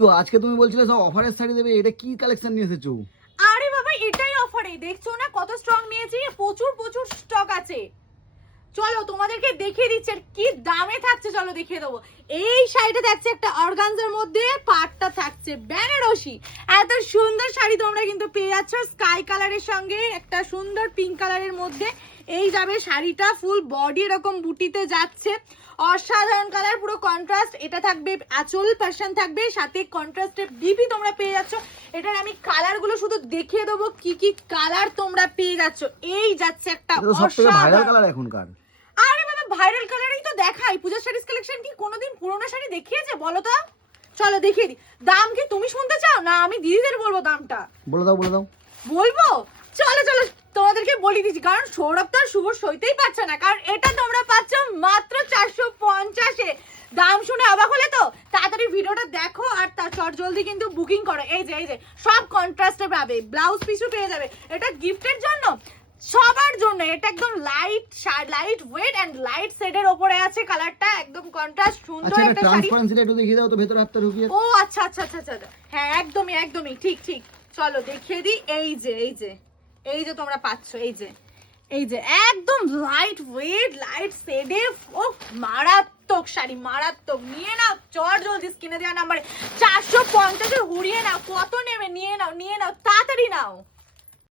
তো আজকে তুমি বলছিলে সব অফারের শাড়ি দেবে, এটা কি কালেকশন নিয়ে এসেছো? আরে বাবা এটাই অফারে, দেখছো না কত স্টক নিয়েছি, প্রচুর প্রচুর স্টক আছে। চলো তোমাদেরকে দেখিয়ে দিচ্ছি কি দামে থাকছে, চলো দেখিয়ে দেবো। এই শাড়িটা থাকছে একটা অর্গানজার মধ্যে, পাটটা থাকছে বেনারসি। এত সুন্দর শাড়ি তোমরা কিন্তু পেয়ে যাচ্ছ স্কাই কালারের সঙ্গে একটা সুন্দর পিঙ্ক কালারের মধ্যে। এই যাবে শাড়িটা, ফুল বডি এরকম বুটিতে যাচ্ছে, অসাধারণ কালার, পুরো কন্ট্রাস্ট। এটা থাকবে আঁচল পার্সন থাকবে, সাথে কন্ট্রাস্টের ডিপি তোমরা পেয়ে যাচ্ছ। এটার আমি কালারগুলো শুধু দেখিয়ে দেবো কি কি কালার তোমরা পেয়ে যাচ্ছ। এই যাচ্ছে একটা ভাইরাল কালার এখনকার। আরে বাবা ভাইরাল কালারই তো দেখাই, পূজা শাড়িজ কালেকশন কি কোনোদিন পুরোনো শাড়ি দেখিয়েছে বলো তো? চলো দেখিয়ে দিই। দাম কি তুমি শুনতে চাও না আমি দিদিদের বলবো দামটা? বলে দাও বলে দাও। বলবো, চলো চলো তোমাদেরকে বলে দিচ্ছি, কারণ সৌরভ তো আর শুভ সইতেই পারছে না, কারণ এটা তোমরা পাচ্ছ মাত্র 450-এ। দাম শুনে অবাক হলে তো তাড়াতাড়ি ভিডিওটা দেখো আর তার চট জলদি কিন্তু বুকিং করো। এই যে সব কন্ট্রাস্টে পাবে, ব্লাউজ পিসও পেয়ে যাবে। এটা গিফটের জন্য, সবার জন্য। এটা একদম লাইট ওয়েট এন্ড লাইট শেডের উপরে আছে, কালারটা একদম কন্ট্রাস্ট সুন্দর একটা শাড়ি। ট্রান্সপারেন্সিটা একটু দেখিয়ে দাও তো, ভেতরে হাতটা ঢুকিয়ে। ও আচ্ছা আচ্ছা আচ্ছা আচ্ছা, হ্যাঁ একদমই ঠিক ঠিক। চলো দেখিয়ে দিই। এই যে তোমরা পাচ্ছ, এই যে একদম লাইট ওয়েট লাইট শেডে, ও মারাত্মক শাড়ি, মারাত্মক। নিয়ে নাও চট জলদি, স্ক্রিনে দেওয়া নাম্বারে 450-এ হুড়িয়ে নাও। কত নেবে নিয়ে নাও তাড়াতাড়ি নাও।